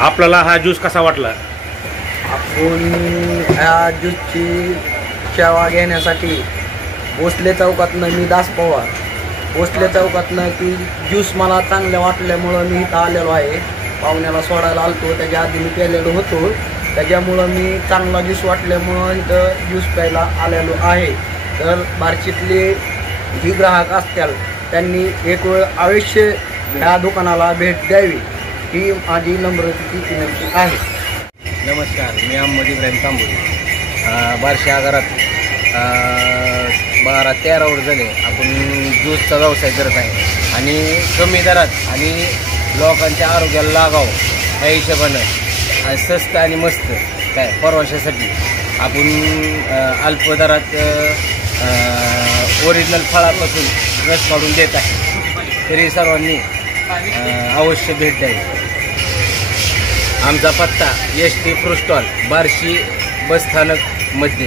आपल्याला हा ज्यूस कसा वाटला? आपण ह्या ज्यूसची सेवा घेण्यासाठी भोसले चौकातनं मी दास पवार भोसले चौकातनं की ज्यूस मला चांगलं वाटल्यामुळं मी इथं आलेलो आहे. पाहुण्याला सोडायला आलतो, त्याच्या आधी मी केलेलो होतो, त्याच्यामुळं मी चांगला ज्यूस वाटल्यामुळं इथं ज्यूस प्यायला आलेलो आहे. तर बार्शीतले जी ग्राहक असतील त्यांनी एक वेळ अवश्य ह्या दुकानाला भेट द्यावी ही माझी नम्रतेची विनंती आहे. नमस्कार, मी अहमद इब्राहिम तांबोली. बार्शी आगारात 12-13 वर्ष झाले आपण ज्यूसचा व्यवसाय करत आहे आणि कमी दरात आणि लोकांच्या आरोग्याला लागावं ह्या हिशोबानं आणि स्वस्त आणि मस्त काय परवाशासाठी आपण अल्प दरात ओरिजिनल फळापासून रस काढून देत आहे. तरी सर्वांनी अवश्य भेट द्यावी. आमचा पत्ता ST फ्रूट स्टॉल बार्शी बसस्थानक मध्ये.